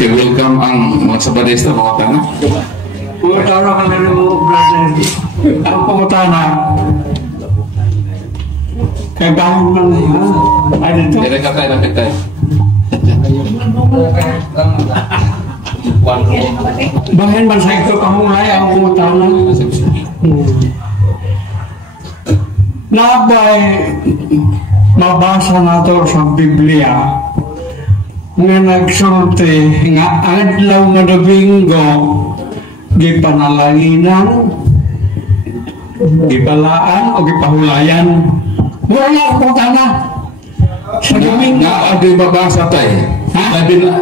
Okay, welcome ang mga Sabadista mga tanah. Pumutana kami ng brother. Ang pumutana. Kaya bahang man niya. Ay, dito. Jadi kata yang kita. Bahin man sa ito kahulay ang pumutana. Nabay mabasa nato sa Biblia nga nagsulti nga adlaw nga Domingo gipanalanginan, gipalaan o gipahulayan. Wala akong tana. Sa Domingo. Nga adi babasa tayo.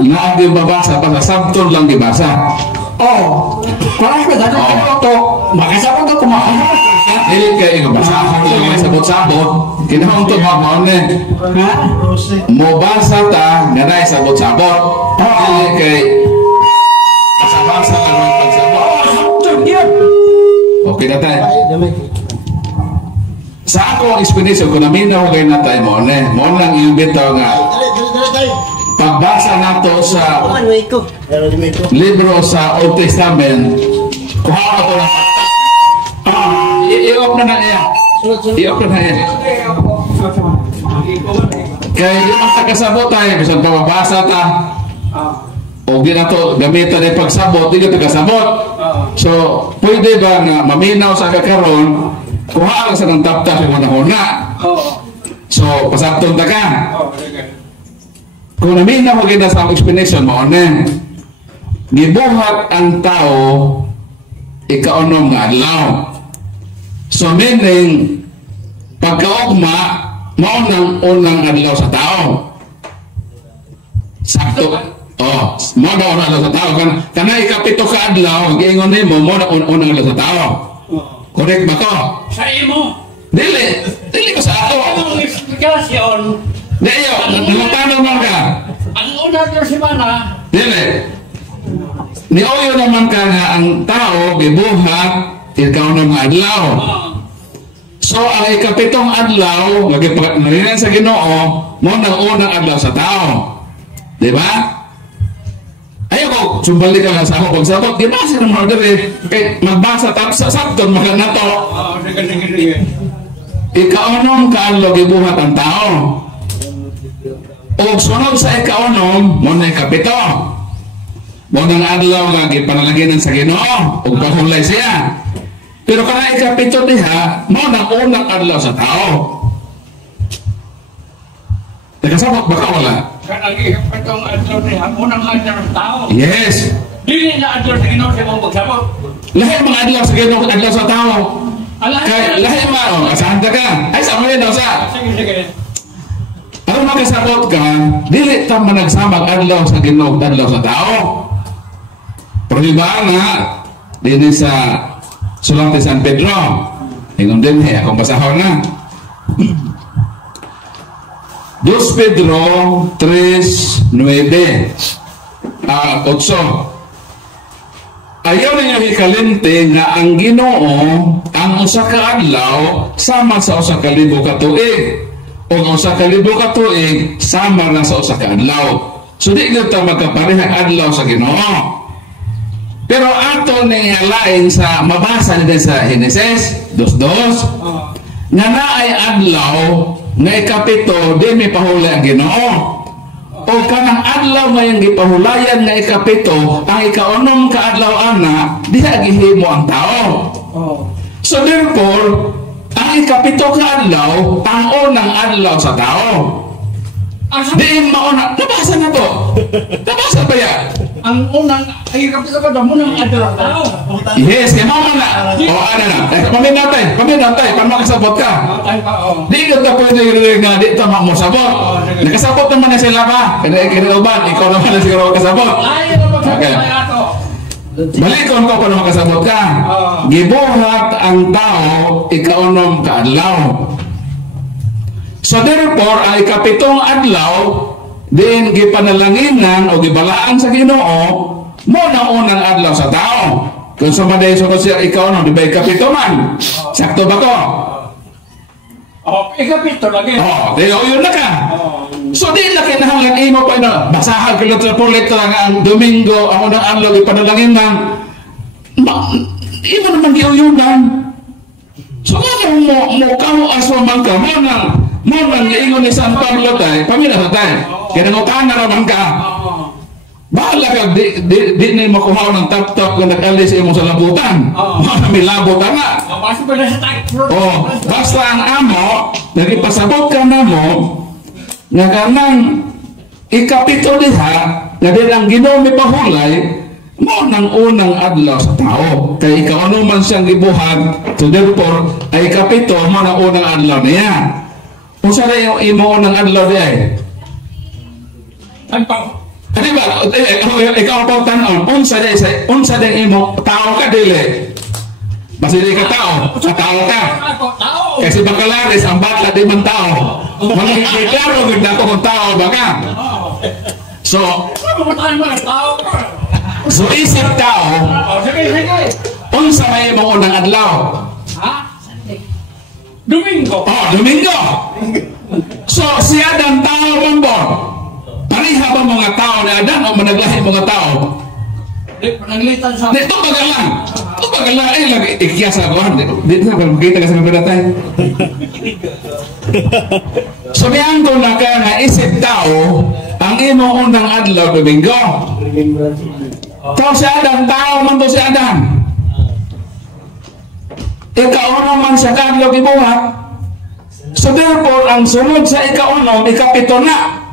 Nga adi babasa pa sa Sabton lang dibasa. Oh, parang ko dati to. Makasabot ko kumakas. Dili kayo basahan lang may sabot-sabot. Kinahang to mga Ha? mo basa ta nga na sabot-sabot. Dili kay basa-basa lang ang pagsabot. Okay na tayo. Sa ako ang explanation ko namin na hugay na tayo mo lang yung bitaw nga pagbasa nato sa libro sa Old Testament kuha ko lang i-off na iya i-off na iya kaya di man takasabot tayo bisan pababasa ta o di na to gamitan yung pagsabot di ka takasabot so pwede ba nga maminaw sa kakaroon kuha lang sa ng taptap yung una-una so pasabton ta ka kung naminaw mo kita sa explanation mo gibuhat ang tao ikaunom nga adlaw. So meaning pagkaugma maunang unang adlaw sa tao. Sakto. Oh, mo na unang adlaw sa tao kana ikapito ka adlaw giingon nimo mo na unang adlaw sa tao. Correct ba ko? Sa imo. Dili ko sa ako. Ang eksplikasyon. Diyo, nalatanong man ka. Ang una ng semana. Dili. Nioyo naman ka nga ang tao gibuhat ikaw ng adlaw. So ang ikapitong adlaw nagipagpalinan sa Ginoo mo nang unang adlaw sa tao. Di ba? Ayoko sumbalik ka sa ako pagsabot. Di ba sa mga diri kay magbasa tap sa Sabton maka nato. Ikaw ka adlaw gibuhat ang tao. O sunod sa ikaw mo na ikapito. Mo nang adlaw nga gipanalangin sa Ginoo ug pahulay siya. Pero kana ikapito diha mo nang unang adlaw sa tao. Nakasabot ba ka wala? Kanang ikapitong adlaw niya, unang adlaw ng tao. Yes. Dili na adlaw sa Ginoo sa mong pagsabot. Lahi mga adlaw sa Ginoo adlaw sa tao. Kay lahi ma asahan ka. Ay sa mo daw sa. Sige. Ang makasabot ka, dili ta man nagsamag adlaw sa Ginoo adlaw sa tao. Pero iba nga din sa Sulat ni San Pedro. Ingon din akong basahon na. 2 Pedro 3:9 8. Ayaw ninyo hikalimte nga ang Ginoo ang usa ka adlaw sama sa usa ka libo ka tuig. O ang usa ka libo ka tuig sama na sa usa ka adlaw. So di kita magkaparehang adlaw sa Ginoo. Pero ato ning lain sa mabasa din sa Genesis 2:2 nga naay adlaw nga ikapito di may pahulay ang Ginoo. O kanang adlaw nga yung gipahulayan nga ikapito ang ikaunom ka adlaw ana diha gihimo ang tao. So therefore ang ikapito ka adlaw ang unang adlaw sa tao. Di mauna nabasa na to. Nabasa ba yan? Ang unang ay kapito ka unang adlaw tao. Yes, kaya mo na. O ano na? Paminatay, para makasabot ka. Di ka pwede nga di tama mo sabot. Nakasabot naman na sila ba? Kinauban, ikaw naman na siguro makasabot. Okay. Balikon ko kung makasabot ka. Gibuhat ang tao, ikaunom ka adlaw. So therefore, ang ikapitong adlaw, din gipanalanginan o gibalaan sa Ginoo mo na unang adlaw sa tao. Kung sa maday so siya ikaw no, di ba ikapito man? Sakto ba ko? Ikapito lagi. Dilo yun na ka. So di na kinahanglan imo pa na basahan kilo trapolit lang ang Domingo ang unang adlaw ipanalangin na imo naman giuyunan. So mo kao aswa man ka mo nang ingon ni San Pablo tay pamila tay kaya nangutan na raman ka. Bahala ka di ni makuha ng tap-tap kung nag-alis imo sa labutan. Milabot ka nga. Basta ang amo nagipasabot ka na mo nga kanang ikapito diha nga dilang Ginoo mipahulay mo nang unang adlaw sa tao kay ikaw ano man siyang gibuhat so therefore ay ikapito mo nang unang adlaw niya. Unsa na yung imo unang adlaw diay? Di ba? Ikaw pa tanon unsa na imo tao ka dili? Basta di ka tao, tao ka. Kasi Bacalaris, ang batla di man tao. Magigilaro gud na kung tao ba ka? So isip tao, unsa may imong unang adlaw? Domingo. Domingo. So siya dan tao man ba? Pareha ba mga tao na Adan o managlahi mga tao? Naglitan sa... Ito bagalan. Ito bagalan. Eh, lagi ikiyas ako. Dito na, magkita ka sa mga tayo. So, diyan ko na ka nga isip tao ang imong unang adlaw Domingo. Tao si Adan, tao man to si Adan. Ikaunong man sa kadlaw gibuhat. So, therefore, ang sunod sa ikaunong, ikapito na.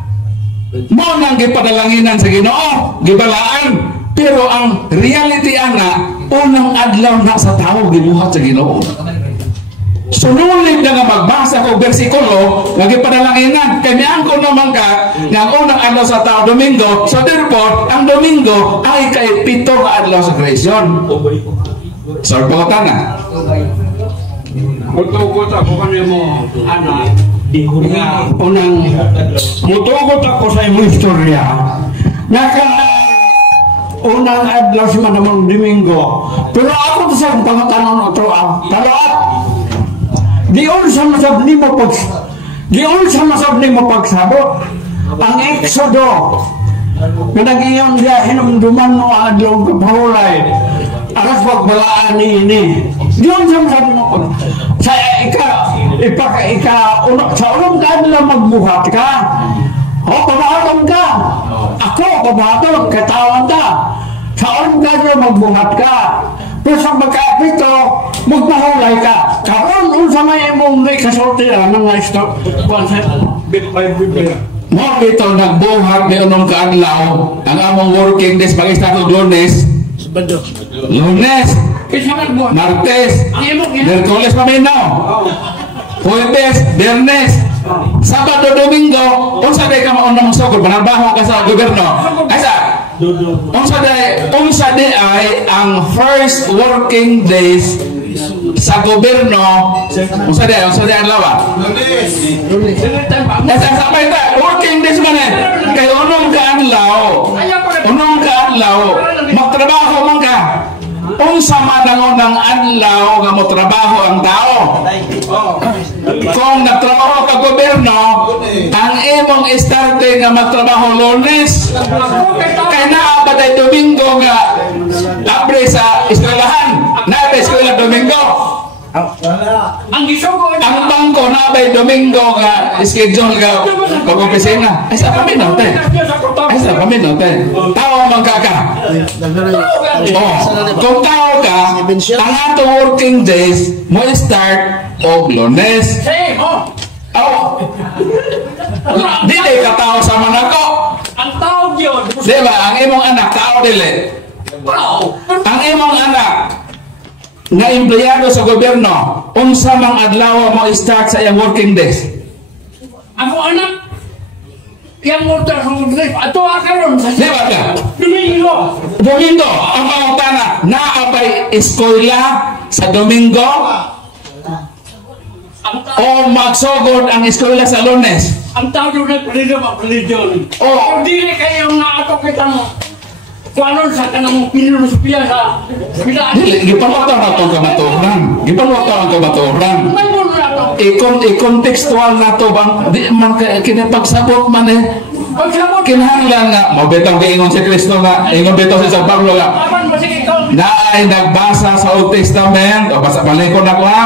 Mo nang gipadalanginan sa Ginoo, gibalaan. Pero ang reality ana, unang adlaw na sa tao gibuhat sa Ginoo. Sunulid na nga magbasa ko bersikulo nga gipadalanginan. Kaya miangko naman ka nga ang unang adlaw sa tao Domingo. So therefore, ang Domingo ay kay pito nga adlaw sa kreasyon. So pagkata na. Mutugot ako kanimo anak. Nga unang mutugot ako sa imong istorya. Unang adlaw si Manamang Domingo. Pero ako to sa pangatanon ito talaat. Diyon sa masab ni mo pagsabot. Ang Exodo. Pinag-iyon diya hinumduman mo ang adlaw kapahulay. Aras pagbalaan ini. Diyon sa masab ni mo sa sa unang kadlaw magbuhat ka. Pabahaton ka. Ako, pabahaton, katawan ka. Sa unang kadlaw magbuhat ka. Pero sa magkapito, magpahulay ka. Karon unsa may imong kasulti ng isto. Mo dito nagbuhat ni unong kaadlaw ang among working days pag-start og Lunes. Lunes, Martes, Miyerkules paminaw. Jueves, Viernes, Sabado, Domingo, unsa day ka mauna mong sugod, manarbaho ka sa gobyerno. Asa? Unsa day ay ang first working days sa gobyerno. Unsa day ang lawa? Lunes. Asa sabay ta, working days man kay unong kaadlaw, magtrabaho man ka. Unsa man ang unang adlaw nga mo trabaho ang tao. Kung nagtrabaho ka gobyerno, ang imong starte nga magtrabaho Lunes, kay naa pa day Domingo nga abre sa eskwelahan, naa pa eskwela Domingo. Ang bangko na bay Domingo nga schedule ka pag-opisina. Ay sa paminaw tao magkaka. Kung tao ka, ang atong working days mo start og Lunes. Dili ka tao sa manako. Ang tao yun. Diba? Ang imong anak tao dili. Ang imong anak nga empleyado sa gobyerno, unsa mang adlaw mo start sa iyang working days? Ako anak, yang motor ng life, ato akaron sa di ba ka? Domingo, ang pangutana, naabay eskwela sa Domingo o magsugod ang eskwela sa Lunes? Ang tao doon nagpalidom ang religion. Hindi kayo nga ato kitang Kuanon sa kanang pilosopiya sa bilaan. Dili, gipalutan na itong kamaturan. Gipalutan ang kamaturan. May mo na to. I-contextual na to bang, di man kinapagsabot man eh. Pagsabot. Kinahanglan nga, mabitang giingon si Kristo nga, ingon bitaw si San Pablo nga, Apan mo sige ikaw. na ay nagbasa sa Old Testament, o basa balik ko na ko ha,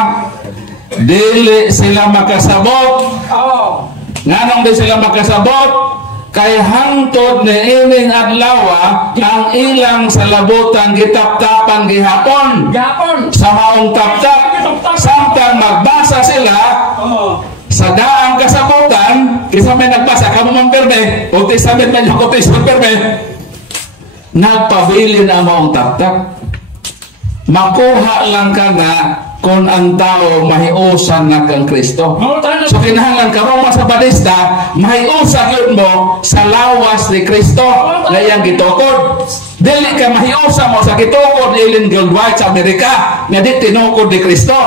dili sila makasabot. Oo. Nganong di sila makasabot? Kay hangtod ni ining adlaw ang ilang salabutan gitap-tapan gihapon Gapon. sa maong tap-tap samtang magbasa sila Oo. sa daang kasabutan kisa may nagbasa kamo man perme o testament man yung testament perme nagpabilin ang maong tap-tap makuha lang ka na kung ang tao mahiusan na kang Kristo. So kinahanglan ka mo sa Batista, mahiusan yun mo sa lawas ni Kristo na iyang gitukod. Dili ka mahiusan mo sa gitukod ni Ellen G. White sa Amerika nga di tinukod ni Kristo.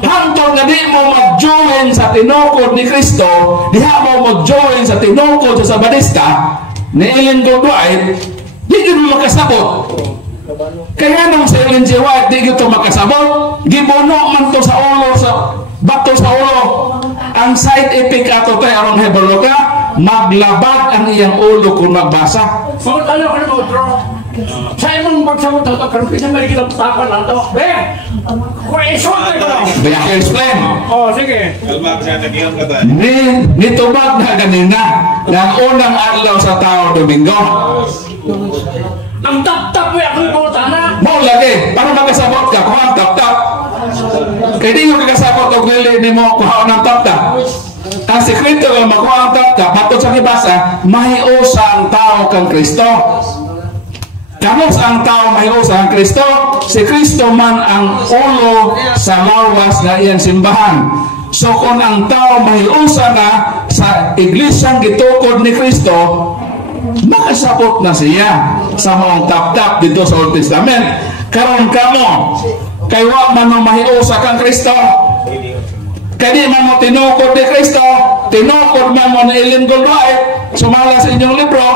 Hantong nga di mo mag-join sa tinukod ni Kristo, diha mo mag-join sa tinukod sa Batista ni Ellen G. White, di yun mo makasabot. Kaya nung sa Ellen G. White, di ito makasabot. Gibuno man to sa ulo, sa bato sa ulo. Ang side effect ato tayo, aron hebalo ka, maglabag ang iyang ulo kung magbasa. Mga ano ka na mo, bro? Sa imong pagsabot ito, karoon pinamali kita patakan na ito. Ben! Kung isot na ito. May I explain? Oo, sige. Nitubag na ganina ng unang adlaw sa tao Domingo. Ang tap-tap mo akong putana. Mo lagi, para makasabot ka, kuha ang tap-tap. Kaya di yung kakasabot o gwili ni mo kuha ng tap-tap. Ang sekreto ng makuha ang tap-tap, matod sa kibasa, mahiusa ang tao kang Kristo. Kamus ang tao mahiusa ang Kristo, si Kristo man ang ulo sa lawas na iyang simbahan. So kung ang tao mahiusa na sa iglesyang gitukod ni Kristo, makasabot na siya sa mga tap-tap dito sa Old Testament. Karon kamo, kay wa man mo mahiusa kang Kristo, kay di man mo tinukod ni Kristo, tinukod man mo ni Ellen G. White, sumala sa inyong libro,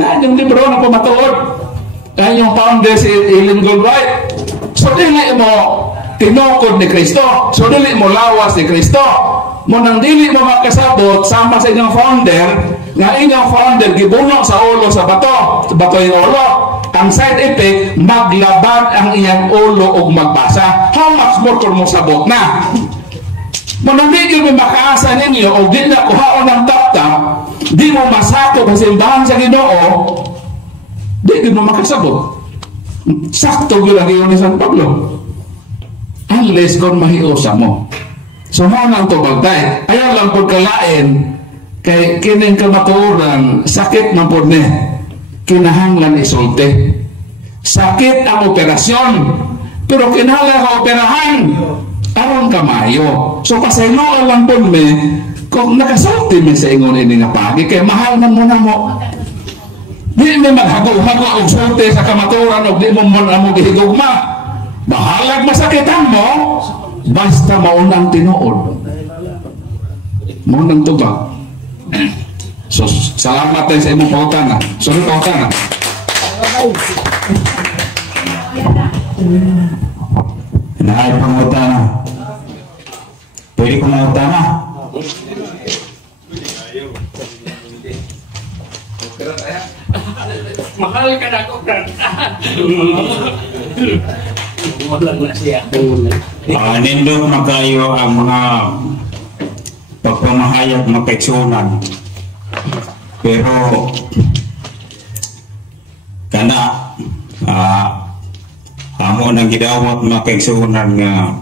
na inyong libro na pumatuod, na inyong founder si Ellen G. White. So dili mo tinukod ni Kristo, so dili mo lawas ni Kristo. Mo nang dili mo makasabot sama sa inyong founder, nga inyong founder gibuno sa ulo sa bato yung ulo. Ang side effect, maglabag ang iyang ulo o magbasa. How much more kung mo sabot na? Mo nang di may makaasa ninyo o di na kuhaon ng tap-tap, di mo masakop ang simbahan sa Ginoo, di mo makasabot. Sakto lang yun ni San Pablo. Unless kung mahiusa mo. So mo nang tubagday. Ayaw lang pagkalain kay kining kamatuoran sakit man pod ni kinahanglan isulti. Sakit ang operasyon pero kinahanglan ka operahan aron kamayo. So pasayloan lang pod mi kung nakasulti mi sa ingon ini nga pagi kay mahal man mo na mo. Di mi maghago-hago og sulti sa kamatuoran og di mo man amo gihigugma. Bahalag masakitan mo basta maunang tinuod. Maunang tubag. So, salamat tayo sa imong pautana. Sorry pautana. Nahay pangutana. Pwede ko mautana? Mahal ka na ako, Brad. Walang na siya. Nindot magayo ang mga pagpamahayag makaigsunan. Pero kana amo nang gidawat makaigsunan nga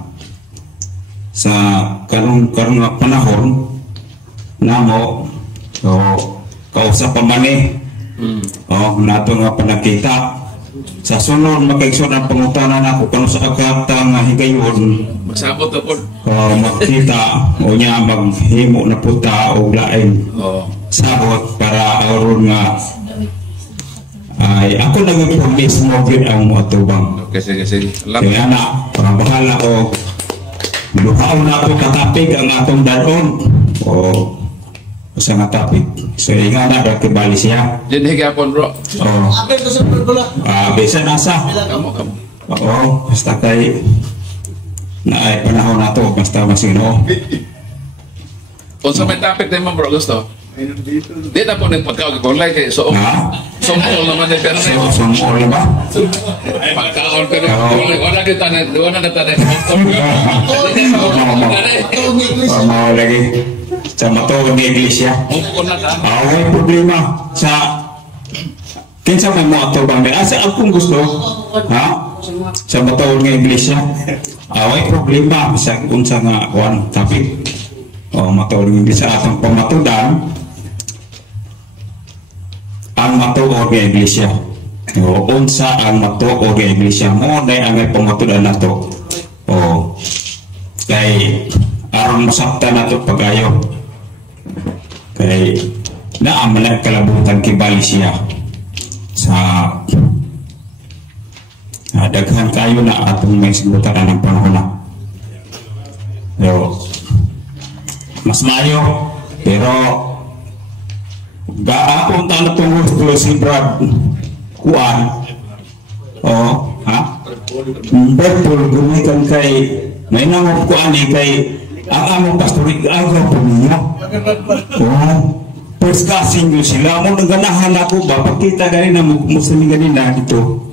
sa karong nga panahon namo so kausap pa man nato nga panakita sa sunod makaigsunan pangutanan ako kung sa agata nga higayon Magsabot na po. magkita o niya maghimo na puta o lain sabot para aron nga ay ako nag-promise mo gid ang matubang. Okay, sige. Kaya na, parang bahala ko luhaw na ako katapig ang atong daron o usa nga topic. So ingon na ra kibali siya. Dinhi gyapon bro. Oh. Bisan asa. Kamo. Oo, basta kay na ay panahon na to, basta masino. Kung sa may topic din mo bro, gusto? Di na po ng pagkaon ko like kay so all naman din pero So all ba? pagkaon pero wala kita na tanan. Mau lagi sa matawag ng iglesia. May problema sa kinsa may mo ato bang sa akong gusto ha sa matawag ng iglesia. May problema sa unsa nga kuan topic. Matawag ng iglesia atong pamatudan ang matuod ng iglesia. Unsa ang matuod ng iglesia mo na ang pamatudan nato. Kay aron masaktan nato pagayo. Kay naamalan kalabutan kibali siya sa daghan kayo na atong may sibutan ng panahon na. Mas mayo pero gaapon ta natungod ko si Brad kuan Bertol gumikan kay may nangop kuan kay ang among pastorik agaw po niya. First casting nyo sila mo naganahan ako ba pagkita ganina muslimi ganina dito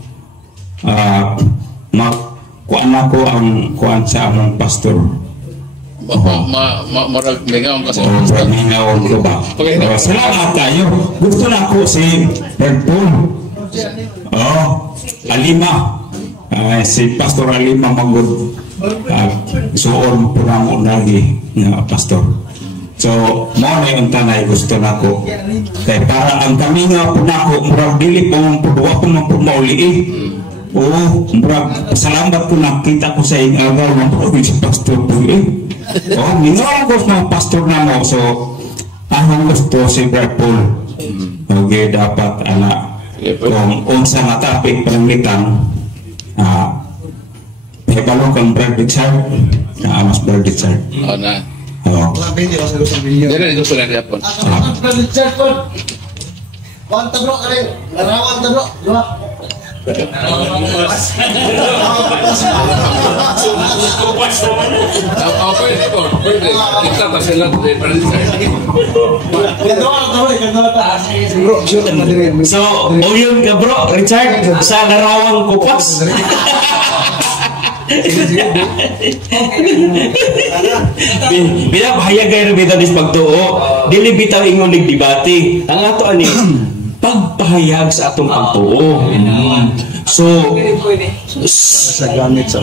kuan ako ang kuan sa among pastor. Marag mingaon kasi. Mingaon ko ba? Salamat kayo. Gusto na ako si Bertol. Alima. Si Pastor Alima magod. Suon po na mo lagi nga pastor. So, mo na yung tanay gusto na ko. Kaya para ang kami nga po na ko, murag dili po mong puduwa ko mong pumauli murag salamat ko nakita ko sa iyong agaw ng si pastor po mingaw ko sa pastor na mo. So, ang gusto si Brad Paul. Okay, dapat kung unsa nga topic panglitan Hebalo kang Brad Richard mas Brad Richard na dito sa Japon Brad Richard po wanta bro kare larawan ta bro dua So, yun ka bro, Richard, sa larawang kupas. Binabahayag kayo bitaw dis pagtuo. Dili bitaw ingon nagdebate. Ang ato ani pagpahayag sa atong pagtuo. So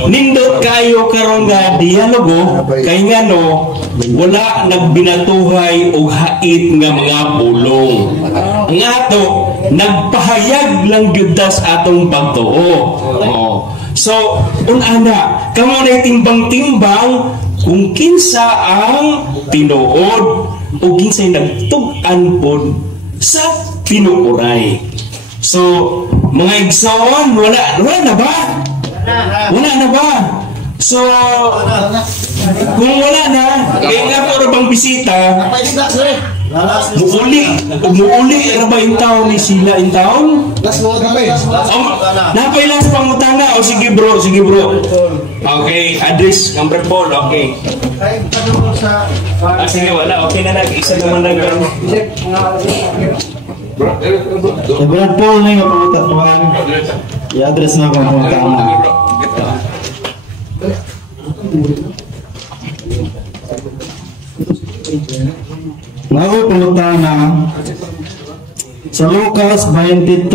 nindot kayo karon nga dialogo kay ngano wala nagbinatuhay og hait nga mga bulong. Ang ato nagpahayag lang gyud sa atong pagtuo. So, unana, kamo na timbang-timbang kung kinsa ang tinuod o kinsa'y nagtug-an pod sa tinuoray. So, mga igsoon, wala na ba? Wala na ba? So, kung wala na, kaya nga po bang bisita, muuli ba yung taon ni sila yung taon? Napailas pangutana o sige bro. Okay, address number 4, okay. Sige wala, okay na isa naman lang gano'n. Brad Paul na yung pangutatuan i-address na ako ang tama. Nago pangutana sa Lucas 23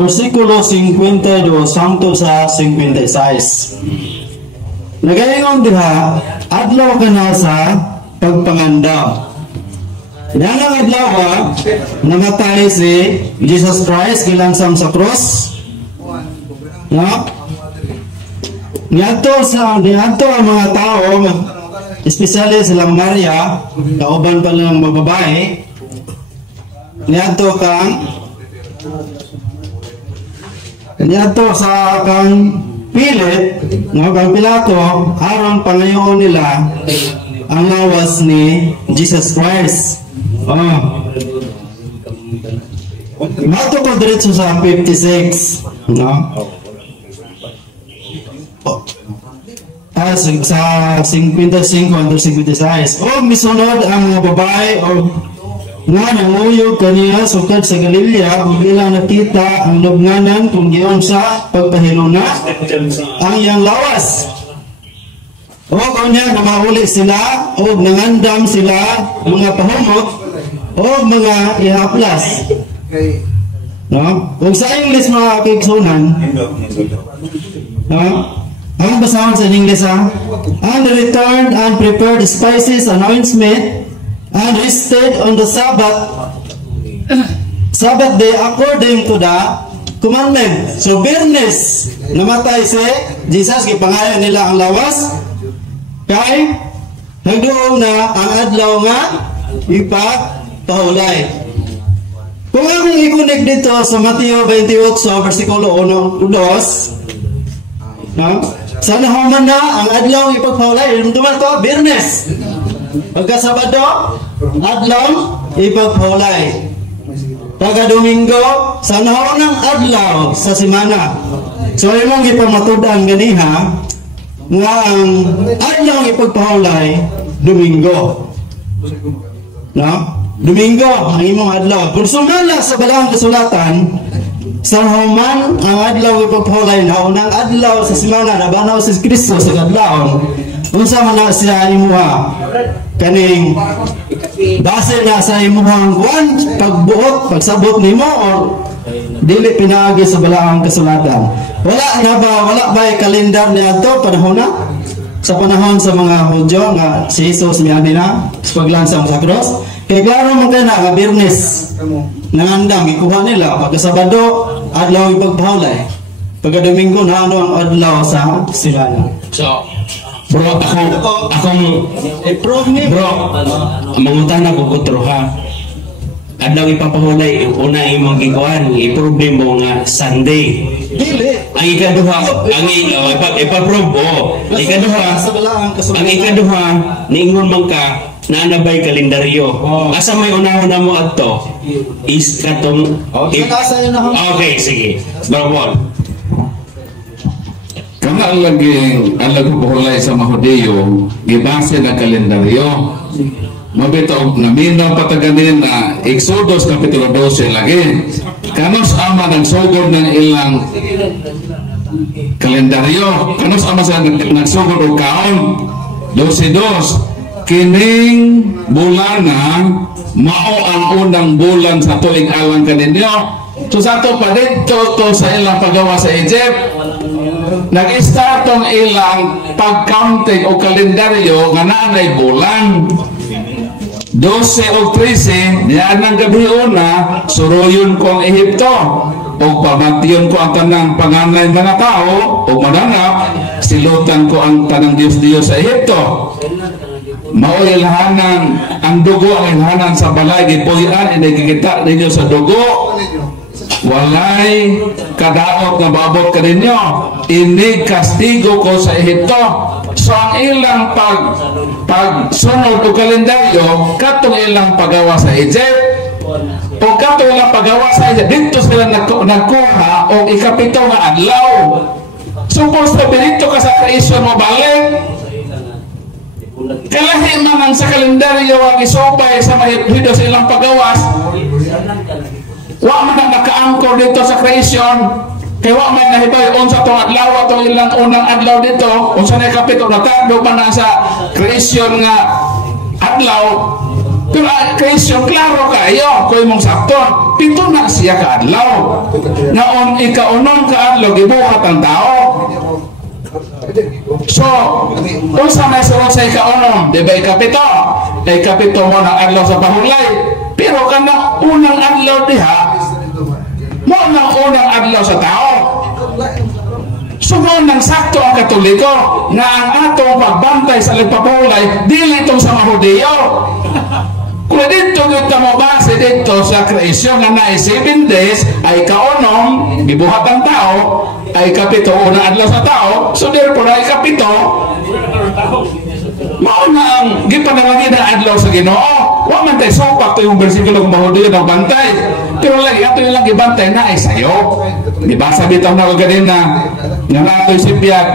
versikulo 52 hangtod sa 56. Nagaingon diha adlaw kana sa pagpangandam. Dalang adlaw namatay si Jesus Christ gilansam sa cross. Niadto ang mga tao, especially silang Maria, kauban pa lang mga babae. Niadto sa kang Pilit, kang Pilato, aron pangayoon nila ang lawas ni Jesus Christ. Mato ko diretso sa 56, no? Sa 55 under 56. Misunod ang mga babae nga nanguyog kaniya sukad sa Galilea ug ilang nakita ang lubnganan kung giyon sa pagpahiluna ang iyang lawas. Kunya namahuli sila o nangandam sila mga pahumot o mga ihaplas. No? Kung sa English mga kigsunan, no? Ang basahon sa English and returned and prepared spices and ointment and rested on the Sabbath day according to the commandment. So Bernes namatay si Jesus, gipangalan nila ang lawas kay nagdoon na ang adlaw nga ipagpahulay. Kung akong i-connect dito sa Mateo 28 versikulo 1-2, no? Sana human na ang adlaw ipagpahulay. Duman to, Bernes. Pagka Sabado, adlaw ipagpahulay. Pagka Domingo, sana hunang adlaw sa semana. So imong ipamatudan ganiha nga ang adlaw ipagpahulay Domingo. No? Domingo ang imong adlaw. Kung sumala sa balahang kasulatan, sa human ang adlaw ipagpahulay na unang adlaw sa semana na banaw si Kristo sa kadlawon. Unsa man na siya imuha kaning base na sa imuhang kuan pagbuot pagsabot nimo o dili pinaagi sa balahang kasulatan. Wala ba kalendar ni adto panahon na? Sa panahon sa mga Hudyo nga si Jesus miagi na sa paglansang sa cross. Kaya klaro man ka na nga Biyernes nangandam ikuha nila pagka Sabado adlaw ipagpahulay. Pagka Domingo na ano ang adlaw sa silana. So, bro, mangutan ako kutro ha. Adlaw ipapahulay, una imong gikuan, i-problem mo nga Sunday. Dili. Ang ikaduha, ipaprove, ang ikaduha, niingon man ka, naanabay kalendaryo. Asa may una-una mo adto is katong okay, sige. Bro, kama ang pahulay sa Mahudiyo, gibase na kalendaryo. Mabito, naminaw pataganin na Exodus Kapitulo 12 lagi. Kanos ama nagsugod ng ilang kalendaryo. Kanos ama sa nagsugod o kaon. 12-2. Kining bulana, mao ang unang bulan sa tuig alang kaninyo. So sa ito pa dito to sa ilang paggawa sa Egypt. Nag-start tong ilang pag-counting o kalendaryo nga naanay bulan. 12 o 13, diyan ang gabi una, suruyon ko ang Ehipto. O pamatiyon ko ang tanang panganay mga tao, o mananap, silutan ko ang tanang Diyos-Diyos sa Ehipto. Maulilhanan, ang dugo ang ilhanan sa balay, gipuyan, inagkikita ninyo sa dugo. Walay kadaot na babot ka ninyo. Inig kastigo ko sa Ehipto. So ang ilang pagsunod o kalendaryo, katong ilang pagawa sa Egypt, o katong ilang pagawa sa Egypt, dito sila nagkuha o ikapito nga adlaw. Supposed to be dito ka sa kreasyon mo balik. Kalahi man ang sa kalendaryo ang isubay sa mahido sa ilang pagawas. Wa man ang naka-anchor dito sa creation. Kaya wa man nahibay unsa tong adlaw atong ilang unang adlaw dito, unsa na kapito natagdo pa na sa creation nga adlaw. Pero creation klaro kayo kung imong sakton. Pito na siya ka adlaw. Naon ikaunon ka adlaw gibuhat ang tao. So, unsa may suot sa ikaunon, di ba ikapito? Ikapito mo na adlaw sa pahulay. Pero kana unang adlaw diha, mo nang unang adlaw sa tao. Sumo nang sakto ang Katoliko na ang atong pagbantay sa pagpapahulay dili itong sa Mahudiyo. Kung dito mo base dito sa kreasyon nga na 7 days ay kaunong gibuhat ang tao, ay kapito unang adlaw sa tao, so therefore ay kapito Mao na ang gipanalangin na adlaw sa Ginoo. Wa man tay supak to yung bersikulo kung mahudyo ng bantay. Pero lagi ato yung lang gibantay na ay sayo. Di ba sabi tayo na ganina nga natoy si Piat.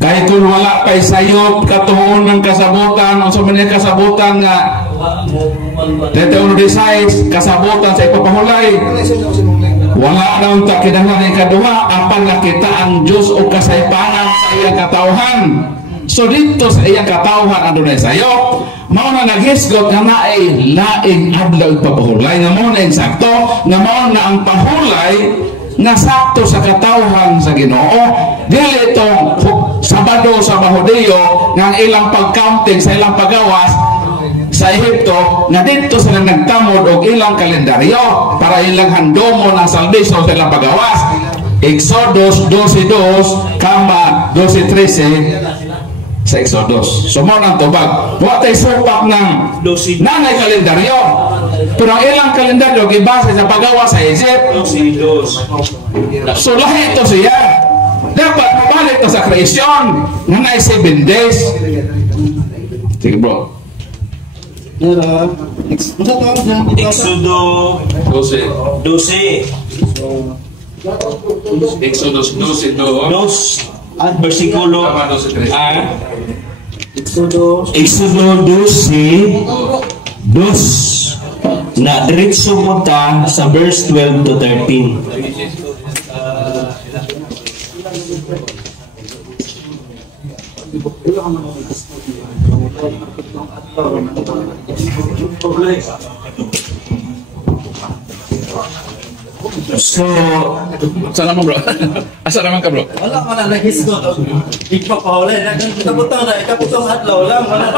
Kahit kung wala pa'y sayop, katuon ng kasabutan, o sa mga kasabutan nga, Tete 1:16, kasabutan sa ipapahulay. Wala na unta kinahanglan ng ikaduha, apan nakita ang Diyos o kasaypanan sa iyang katawhan. So dito sa iyang katawhan, ano na sayop, mao na naghisgot nga na ay laing adlaw ipapahulay. Nga mao na insakto, nga mao na ang pahulay, nga sakto sa katawhan sa Ginoo. Dili itong Sabado sa Mahudyo nga ilang pag-counting sa ilang pagawas sa Ehipto nga dito sila nagtamod og ilang kalendaryo para ilang handomon ang salvation sa ilang pagawas. Exodus 12:2 kama 12:13 sa Exodus. Sumo ng tubag. Wa tay supak ng nanay kalendaryo. Pero ang ilang kalendaryo gibase sa pagawas sa Egypt. So lahi ito siya. Dapat mabalik na sa kreasyon nga na 7 days. Sige bro. Exodo 12. Exodus 12:2 Versikulo Exodo 12 na diretso mo ta sa verse 12 to 13. So, saan naman bro? Asa naman ka bro? Wala man na nahisgot. Ipapahulay na kaputang na kaputang adlaw lang wala.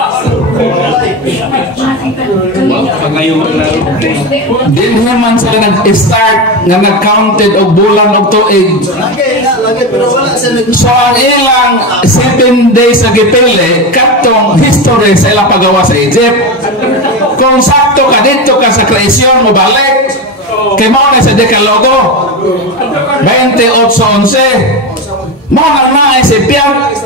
Din naman sila nag-start nga nag-counted og bulan og tuig. Lagi pero wala sa So ang ilang 7 days na gipili katong history sa ilang pagawa sa Egypt. Kung sakto ka dito ka sa kreasyon mo balik. Kay mo na sa Decalogo 28:11 mo nang naay si Piat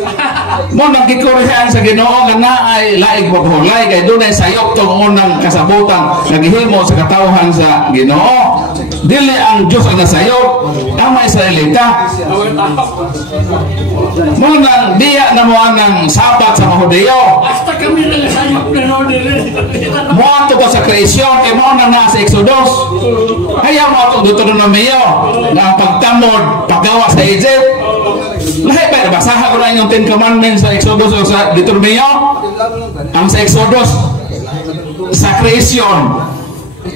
mo nang gikurihan sa Ginoo nga naay laig paghulay kay dunay sayop tong unang kasabutan naghihimo sa katawhan sa Ginoo. Dili ang Dios ang nasayop, ang mga Israelita. Mo nang diya na mo ang sabat sa Mahudyo. Hasta kami lang sayop na no dili. Mo ato pa sa kreasyon kay mo nang nasa Exodus. Kaya mo atong Deuteronomio na pagtamod, paggawa sa Egypt. Lahat ba basahan ko na yung 10 Commandments sa Exodus o sa Deuteronomio? Ang sa Exodus sa creation,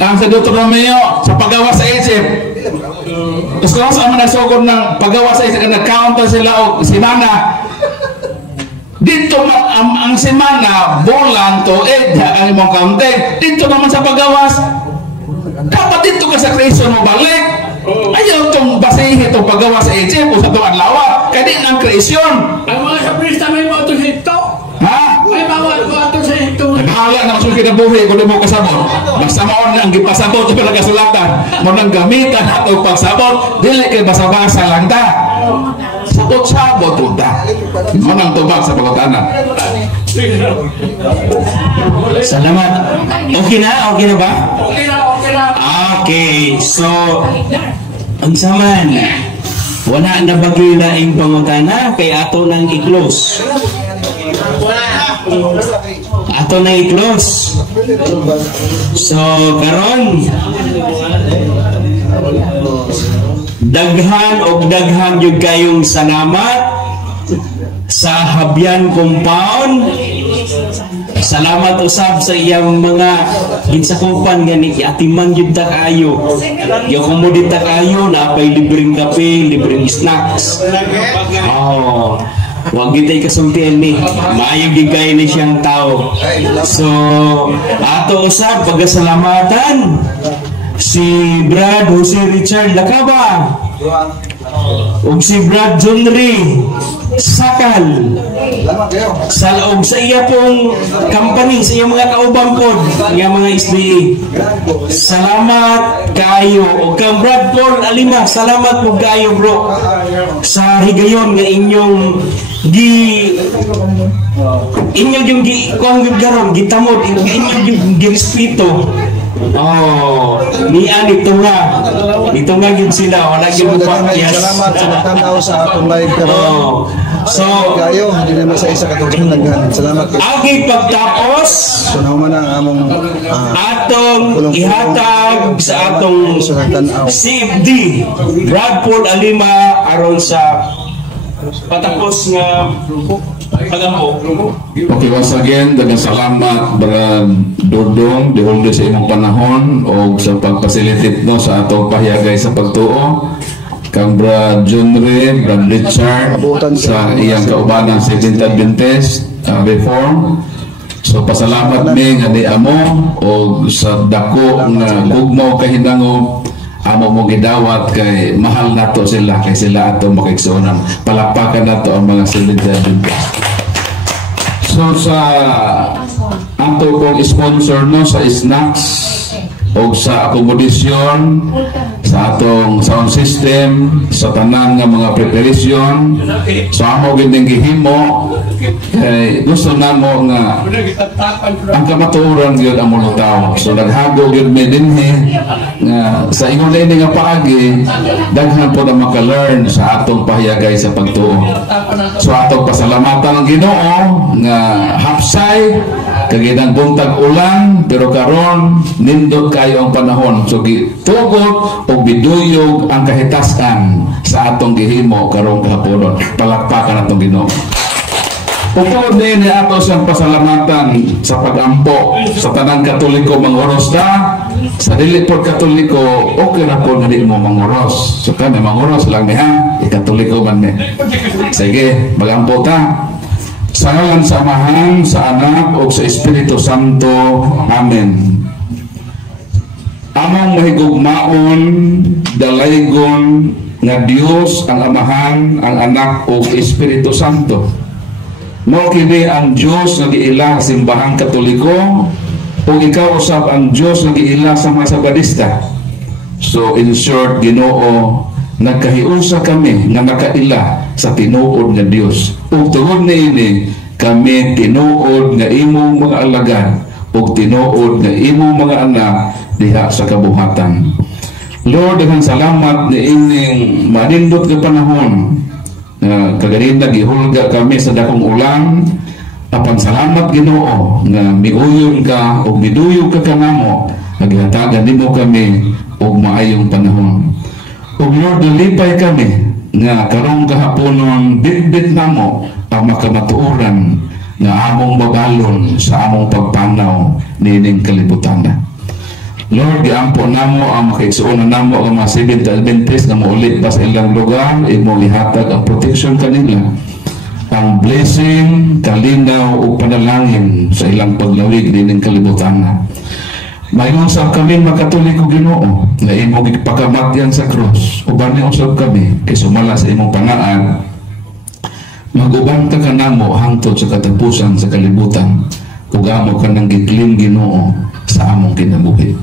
ang sa Deuteronomio sa paggawa sa Egypt. Tapos kung saan man nagsugod ng paggawa sa Egypt, nag-count sila o simana. Dito ang simana, bulan, tuig, ang imong counting. Dito naman sa paggawas, dapat dito ka sa creation mo balik. Ayaw itong basihin itong paggawa sa Egypt o sa itong adlaw. Kaya din ang creation. Ang mga sabrista may mga ito sa hito. Ha? May bawal ko ito sa hito. Naghala na masulki na buhay kung di mo kasabot. Basta maon ang gipasabot o pinagasulatan. Mo nang gamitan atong pagsabot. Dili kay basa-basa lang ta. Sabot-sabot po ta. Mo nang tubag sa pagkatanan. Salamat. Okay na? Okay na ba? Okay na, okay na. Okay. So, ang saman, wala na bagay laing pangutana kay ato nang i-close. Ato nang i-close. So, karon daghan og daghan jud kayong salamat sa Habyan Compound. Salamat usab sa iyang mga ginsakupan gani atiman jud ta kayo. Yo komodita kayo na pay libreng kape, libreng snacks. Oh. Wag gitay kasultian ni. Maayo gigay ni siyang tao. So, ato usab pagasalamatan si Brad Jose Richard Lacaba ug si Brad Junri sakal sa loob sa iya pong company, sa iyang mga kauban po, nga mga SDA. Salamat kaayo. O kang Brad Paul Alima, salamat po kaayo bro sa higayon nga inyong inyong yung kung garon gitamod, inyong yung girespeto. Oh, niya dito nga gid sila, wala gid pakyas. Salamat sa tanaw sa atong live karon. Oh. So, kayo hindi naman sa isa katulong naghan. Salamat kayo. okay, pagtapos So na man ang among atong ihatag sa atong CFD Brad Paul Alima aron sa patapos nga pagampo. Okay, once again, daghang salamat Brad Dordong, dihuldo sa imong panahon o sa pagpasilitate no sa atong pahiyagay sa pagtuo. Kang Brad Junre, Brad Richard sa iyang kaubanan sa Seventh Adventist Reform. So pasalamat mi nga di amo o sa dako nga gugmaw kahinango amo mo gidawat kay mahal nato sila kay sila ato makigsuonan. Palakpakan nato ang mga Seventh Adventist. So sa ato kong sponsor no sa snacks o sa akomodasyon sa atong sound system sa tanan nga mga preparation so amo ginding gihimo kay gusto namo nga ang kamatuoran gyud ang mga tao so naghago gyud mi dinhi nga sa ingon ini nga paagi daghan po na maka-learn sa atong pahiyagay sa pagtuo so atong pasalamatan ang Ginoo nga hapsay kaginang buntag ulan pero karon nindot kayo ang panahon so gitugot o biduyog ang kahitasan sa atong gihimo karong kahaponon. Palakpakan atong Ginoo. Pupod din ni ato siyang pasalamatan sa pagampo sa tanang Katoliko mangoros na sa dili po Katoliko okay na po na di mo mangoros so kami mangoros lang niya Katoliko man ni sige magampo ta sa ngalan sa Amahan, sa Anak o sa Espiritu Santo. Amen. Among mahigugmaon, dalaygon nga Dios ang Amahan, ang Anak o Espiritu Santo. Mao kini ang Dios nga giila sa simbahang Katoliko o ikaw usab ang Dios nga giila sa mga Sabadista. So in short, Ginoo, nagkahiusa kami nga nakaila sa tinuod nga Dios. Ug tungod niini kami tinuod nga imong mga alagad ug tinuod nga imong mga anak diha sa kabuhatan. Lord, daghang salamat niining manindot nga panahon nga kaganina gihulga kami sa dakong ulan. Apan salamat Ginoo nga miuyon ka ug miduyog ka kanamo naghatagan nimo kami og maayong panahon. Ug Lord, nalipay kami nga karong kahaponon bitbit namo ang makamatuoran nga among mabalon sa among pagpanaw nining kalibutan. Lord, giampo namo ang makaigsuonan namo ang mga Seventh Adventist na maulit pa sa ilang lugar, imo gihatag ang protection kanila, ang blessing, kalinaw ug panalangin sa ilang paglawig nining kalibutan. Mayroon sa kami makatoliko Ginoo na imo gipakamatyan sa krus uban ni usab kami kay sumala sa imong pangaan maguban ka kanamo hangtod sa katapusan sa kalibutan ug amo ka nang gikling Ginoo sa among kinabuhi.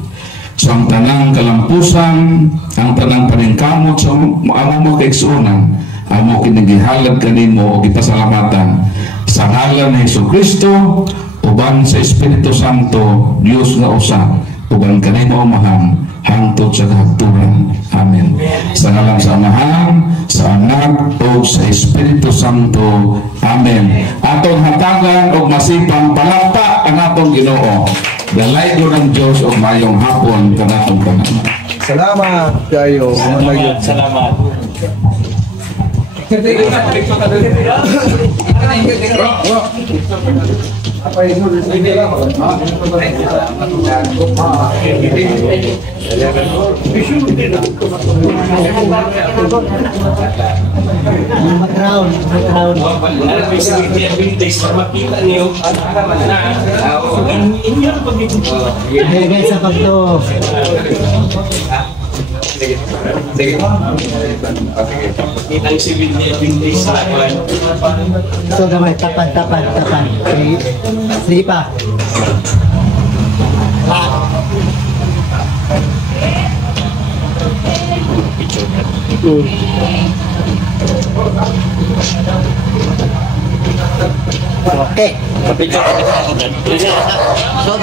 So ang tanang kalampusan, ang tanang paningkamot sa among makaigsuonan amo kinigihalad kanimo og gipasalamatan sa ngalan ni Jesucristo uban sa Espiritu Santo, Dios nga usa, uban kanimo Amahan, hangtod sa kahagturan. Amen. Sa ngalan sa Amahan, sa Anak, o sa Espiritu Santo. Amen. Atong hatagan o masipang palakpak ang atong Ginoo. Dalay ko ng Diyos o mayong hapon kanatong tanan. Salamat kayo. Salamat. Ang civil days sa akin. Ito gamay, tapan. Sige pa. Okay. So,